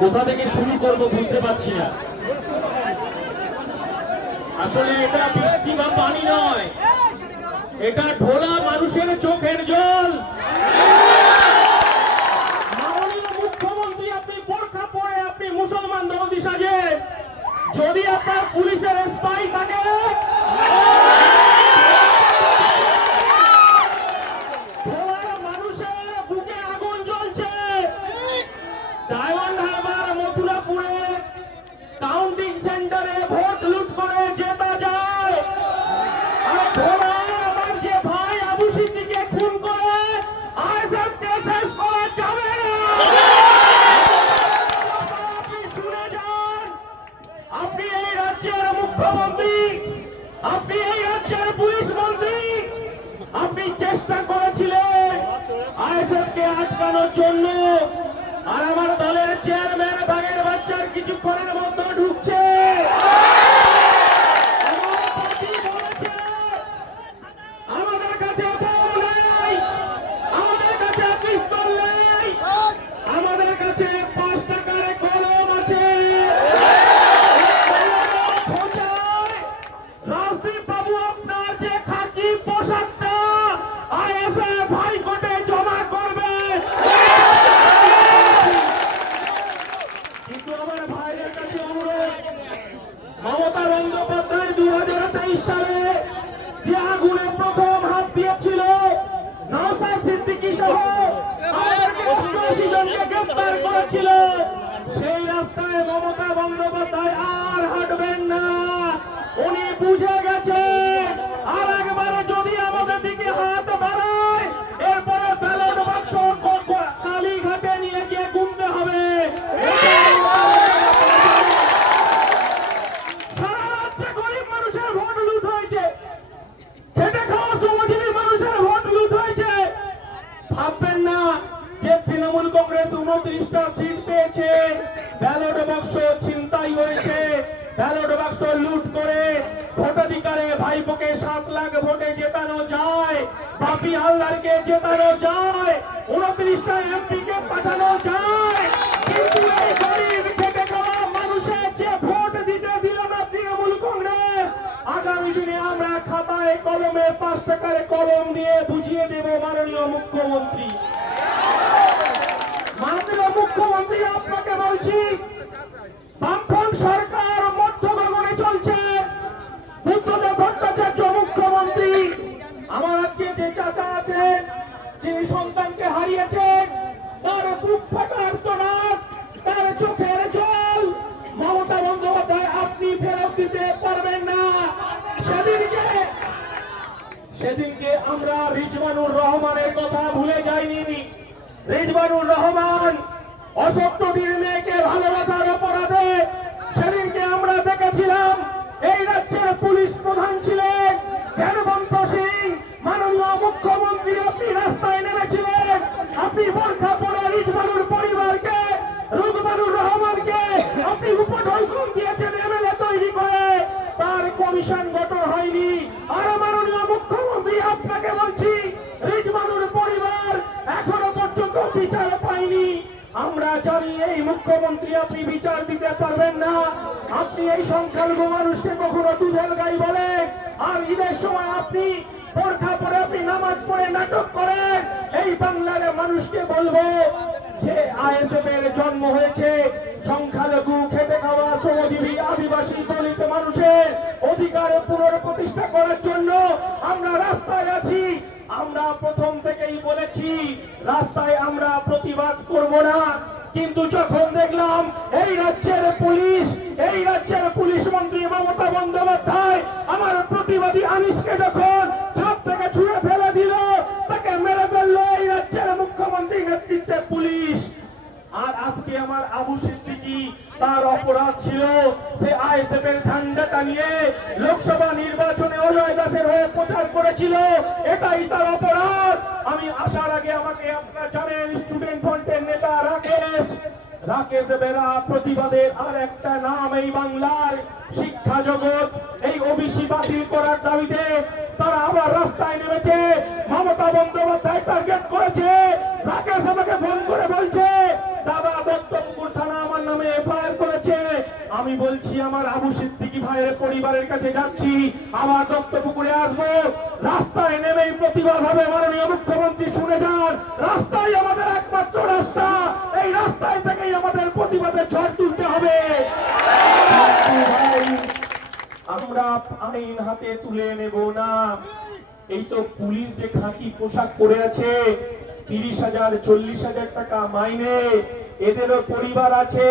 কোথা থেকে শুরু করব বুঝতে পারছি না। আসলে এটা বৃষ্টি বা পানি নয়, এটা ঢোলা মানুষের চোখের জল। মুসলমান দরদি সাজে যদি আপনার পুলিশের স্পাই থাকে ঢোলার মানুষের বুকে আগুন জ্বলছে ডায়মন্ড হারবার মথুরাপুরে কাউন্টিং সেন্টারে ভোট লুট করে জেতা যায় আর ভোলায় আমার যে ভাই আবু সিদ্দিকে খুন করে আইএসএফ কে শেষ করা যাবে না আপনি শুনে যান আপনি এই রাজ্যের মুখ্যমন্ত্রী, আপনি এই রাজ্যের পুলিশ মন্ত্রী। আপনি চেষ্টা করেছিলেন আইএসএফ কে আটকানোর জন্য। আর আমার দলের চেয়ারম্যান বাগের বাচ্চার কিছুক্ষণের মধ্যে ঢুকছে আমার পার্টি বলেছে, আমাদের কাছে বোম নেই আমাদের কাছে পিস্তল নেই আমাদের কাছে পাঁচ টাকার কলম আছে খোঁজায় রাজদীপ বাবু আপনার যে খাকি পোশাকটা আইএসএফ হাইকোর্টে জমা করবে কিন্তু আমার ভাইয়ের কাছে অনুরোধ মমতা বন্দ্যোপাধ্যায় দু হাজার তেইশ সালে যে আগুনে প্রথম হাত দিয়েছিল নওসাদ সিদ্দিকী সহ আমাদেরকে অষ্টআশি জনকে গ্রেফতার করেছিল সেই রাস্তায় মমতা বন্দ্যোপাধ্যায় আর হাঁটবেন না। উনি বুঝে গেছেন। আর একবারে যদি আমাদের দিকে হাত বাড়ায়, এরপরে ব্যালট বাক্স কালীঘাটে নিয়ে গিয়ে গুনতে হবে। সারা রাজ্যে গরিব মানুষের ভোট লুট হয়েছে। খেটে খাওয়া শ্রমজীবী মানুষের ভোট লুট হয়েছে। ভাববেন না যে তৃণমূল কংগ্রেস উনত্রিশটা সিট পেয়েছে। ব্যালট বাক্স ছিনতাই হয়েছে। ব্যালট বাক্স লুট করে ভোটাধিকারে ভাইপোকে সাত লাখ ভোটে জেতানো যায়। বাপি হালদারকে জেতানো যায়। উনত্রিশটা এমপি কে পাঠানো যায়। কিন্তু এই গরিব খেটে খাওয়া মানুষের যে ভোট দিতে দিল না তৃণমূল কংগ্রেস, আগামী দিনে আমরা খাতায় কলমে পাঁচ টাকার কলম দিয়ে বুঝিয়ে দেব মাননীয় মুখ্যমন্ত্রী। মাননীয় মুখ্যমন্ত্রী আপনাকে বলছি বামফ্রন্ট সরকার মধ্য গগনে চলছে বুদ্ধদেব ভট্টাচার্য মুখ্যমন্ত্রী আমার আজকে যে চাচা আছেন যিনি সন্তানকে হারিয়েছেন তার বুক ফাটা আর্তনাদ তার চোখের জল মমতা বন্দ্যোপাধ্যায় আপনি ফেরত দিতে পারবেন না। সেদিনকে সেদিনকে আমরা রিজবানুর রহমানের কথা ভুলে যাইনি। রিজবানুর রহমান অশোক টুটির মেয়েকে ভালোবাসার অপরাধে সেদিনকে আমরা দেখেছিলাম, এই রাজ্যের পুলিশ প্রধান ছিলেন ধ্যানবন্ত সিং মাননীয় মুখ্যমন্ত্রী আপনি রাস্তায় নেমেছিলেন আপনি বোরখা পরে রিজবানুর পরিবারকে রুকমানুর রহমানকে আপনি উপঢৌকন দিয়েছেন এমএলএ তৈরি করে তার কমিশন গঠন হয়নি আর মাননীয় মুখ্যমন্ত্রী আপনাকে বলছি রিজমানুর পরিবার এখনও পর্যন্ত পায়নি আমরা জানি এই মুখ্যমন্ত্রী আপনি বিচার দিতে পারবেন না। আপনি এই সংখ্যালঘু মানুষকে কখনো দুধের গাই বলেন। আর ঈদের সময় আপনি বোরখা পরে আপনি নামাজ পড়ে নাটক করেন। এই বাংলার মানুষকে বলব, যে জন্ম হয়েছে, সংখ্যালঘু খাওয়া শ্রমজীবী আদিবাসী দলিত মানুষের অধিকার পুনঃপ্রতিষ্ঠা করার জন্য আমরা রাস্তায় আছি। আমরা প্রথম থেকেই বলেছি, রাস্তায় আমরা প্রতিবাদ করব না। কিন্তু যখন দেখলাম এই রাজ্যের পুলিশ, এই রাজ্যের পুলিশ মন্ত্রী মমতা বন্দ্যোপাধ্যায় আমার প্রতিবাদী আনিসকে যখন ছাদ থেকে ছুঁড়ে ফেলে দিল, তাকে মেরে ফেলল এই রাজ্যের মুখ্যমন্ত্রী নেতৃত্বে পুলিশ। আর আজকে আমার আবু সিদ্দিকি তার অপরাধ ছিল, সে আইএসএফ এর ঝান্ডাটা নিয়ে লোকসভা নির্বাচনে অজয় দাসের হয়ে প্রচার করেছিল, এটাই তার অপরাধ। আমি আসার আগে আমাকে আপনারা জানেন স্টুডেন্ট ফ্রন্টের নেতা রাকেশ। রাকেশ বেরা প্রতিবাদের আর একটা নাম এই বাংলার শিক্ষা জগৎ। এই ওবিসি বাতিল করার দাবিতে তারা আবার রাস্তায় নেমেছে। মমতা বন্দ্যোপাধ্যায় টার্গেট করেছে। রাকেশ আমাকে ফোন করে বলছে, দাদা দত্তপুকুর থানা আমার নামে এফআইআর করেছে। আমি বলছি, আমার আবু সিদ্দিকী ভাইয়ের পরিবারের কাছে যাচ্ছি আবার দত্তপুকুরে আসব। রাস্তায় নেমেই প্রতিবাদ হবে মাননীয় মুখ্যমন্ত্রী শুনে যান। রাস্তায় আমাদের একমাত্র রাস্তা। এই রাস্তায় থেকেই আমাদের প্রতিবাদের ঝড় তুলতে হবে। আমরা আইন হাতে তুলে নেব না। এই তো পুলিশ যে খাঁকি পোশাক পরে আছে, তিরিশ হাজার, চল্লিশ হাজার টাকা মাইনে। এদেরও পরিবার আছে।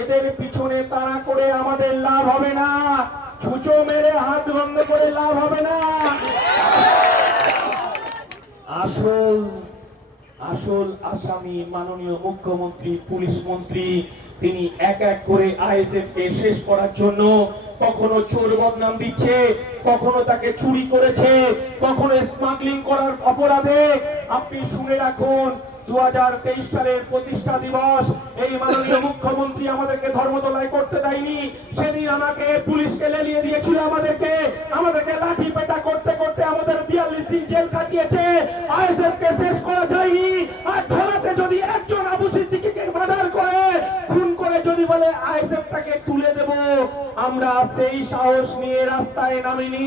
এদের পিছনে তারা করে আমাদের লাভ হবে না। ছুচো মেরে হাত বন্ধ করে লাভ হবে না। আসল আসল আসামি মাননীয় মুখ্যমন্ত্রী, পুলিশ মন্ত্রী, তিনি এক এক করে আইএসএফ কে শেষ করার জন্য কখনো চোর বদনাম দিচ্ছে, কখনো তাকে চুরি করেছে, কখনো স্মাগলিং করার অপরাধে। আপনি শুনে রাখুন দু সালের প্রতিষ্ঠা দিবস। এই মাননীয় মুখ্যমন্ত্রী আমাদেরকে ধর্মতলায় করতে দেয়নি। সেদিন আমাকে পুলিশকে লেলিয়ে দিয়েছিল আমাদেরকে। আমাদেরকে লাঠি পেটা করতে করতে আমাদের বিয়াল্লিশ দিন জেল কাটিয়েছে আইএসএফ কে শেষ করা যায়নি। আর ধরাতে যদি একজন আবু সিদ্দিকীকে মার্ডার করে, খুন করে যদি বলে আইএসএফ টাকে তুলে দেব। আমরা সেই সাহস নিয়ে রাস্তায় নামিনি।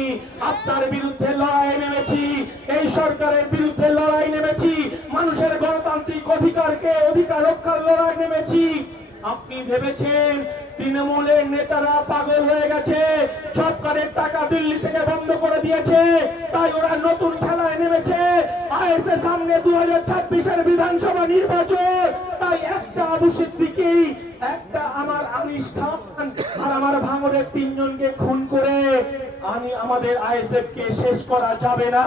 আপনার বিরুদ্ধে লড়াই নেমেছি। এই সরকারের বিরুদ্ধে লড়াই নেমেছি। মানুষের গণতান্ত্রিক অধিকারকে অধিকার রক্ষার লড়াই নেমেছি। আপনি ভেবেছেন তৃণমূলের নেতারা পাগল হয়ে গেছে, সরকারের টাকা দিল্লি থেকে বন্ধ করে দিয়েছে, তাই ওরা নতুন খেলায় নেমেছে। আইএসএ সামনে দু হাজার ছাব্বিশের বিধানসভা নির্বাচন, তাই একটা আবু সিদ্দিকী একটা আমার আনিস খান আর আমার ভাঙরের তিনজনকে খুন করে আমি আমাদের আইএসএফ কে শেষ করা যাবে না।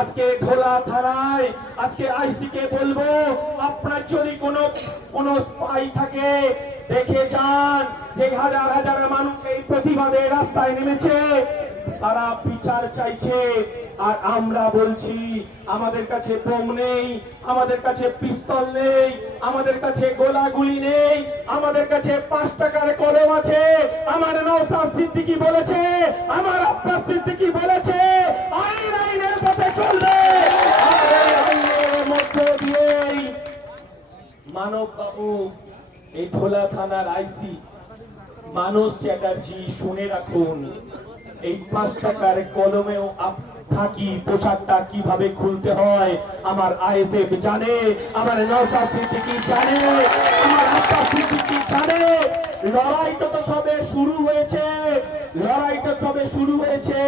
আজকে ঘোলা থানায়, আজকে আইসি কে বলব, আপনার যদি কোনো কোনো স্পাই থাকে, দেখে যান যে হাজার হাজার মানুষ এই প্রতিবাদে রাস্তায় নেমেছে। তারা বিচার চাইছে। আর আমরা বলছি, আমাদের কাছে বোম নেই, আমাদের কাছে পিস্তল নেই, আমাদের কাছে গোলাগুলি নেই, আমাদের কাছে পাঁচ টাকার কলম আছে। আমার নৌসাদ সিদ্দিকি বলেছে, আমার আব্বাস সিদ্দিকি বলেছে, আইন আইনের পথে চলবে। মানব বাবু এই ঢোলা থানার আইসি মানস চ্যাটার্জি শুনে রাখুন। এই পাঁচ টাকার কলমেও থাকি, পোশাকটা কীভাবে খুলতে হয়? আমার আইএসএফ জানে, আমার নওশাদ সিদ্দিকী জানে, আমার আব্বাস সিদ্দিকী জানে। লড়াইটা তো সবে শুরু হয়েছে লড়াইটা সবে শুরু হয়েছে।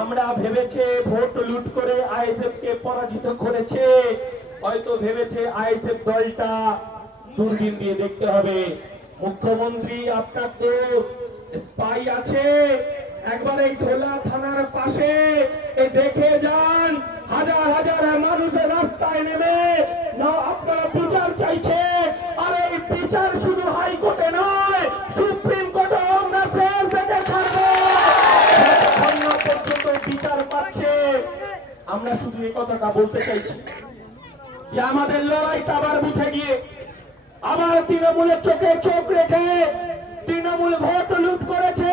আমরা ভেবেছে ভোট লুট করে আইএসএফ কে পরাজিত করেছে। হয়তো ভেবেছে আইএসএফ দলটা দূরবীন দিয়ে দেখতে হবে। মুখ্যমন্ত্রী আপনার তো স্পাই আছে। একবার এই ঢোলা থানার পাশে। দেখে যান, হাজার হাজার মানুষের রাস্তায় নেমে। না, আপনারা বিচার চাইছে, আর এই বিচার শুধু হাইকোর্টে নয়, সুপ্রিম কোর্টে আমরা শেষ দেখে ছাড়বো। পর্যন্ত বিচার পাচ্ছে। আমরা শুধু এই কথাটা বলতে চাইছি যে আমাদের লড়াইটা আবার বুঝে গিয়ে, আবার তৃণমূলের চোখে চোখ রেখে তৃণমূল ভোট লুট করেছে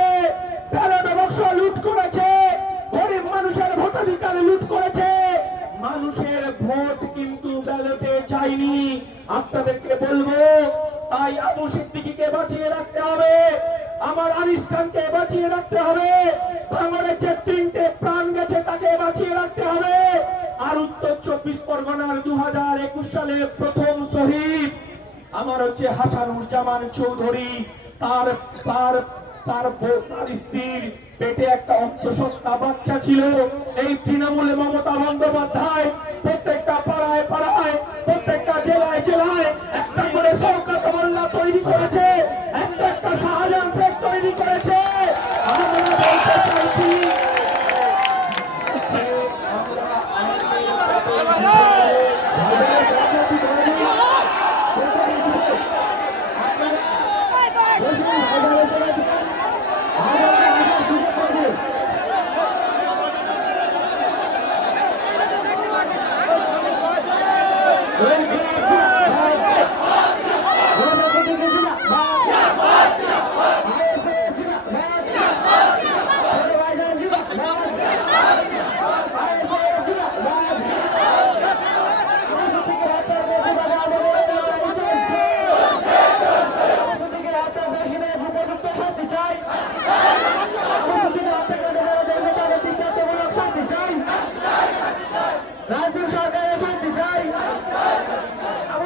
ব্যালট বাক্স লুট করেছে গরিব মানুষের ভোটাধিকার লুট করেছে মানুষের ভোট কিন্তু ব্যালটে যায়নি। আপনাদেরকে বলব, তাই আবু সিদ্দিকীকে বাঁচিয়ে রাখতে হবে, আমার আনিস খানকে বাঁচিয়ে রাখতে হবে, বাংলাদেশের তিনটে প্রাণ গেছে তাকে বাঁচিয়ে রাখতে হবে। আর উত্তর চব্বিশ পরগনার দু হাজার একুশ সালে প্রথম শহীদ আমার হচ্ছে হাসানুর জামান চৌধুরী তার তার তার স্ত্রীর পেটে একটা অন্তঃসত্ত্বা বাচ্চা ছিল। এই তৃণমূলে মমতা বন্দ্যোপাধ্যায় প্রত্যেকটা পাড়ায় পাড়ায়, প্রত্যেকটা জেলায় জেলায় একটা করে সরকার তৈরি করেছে।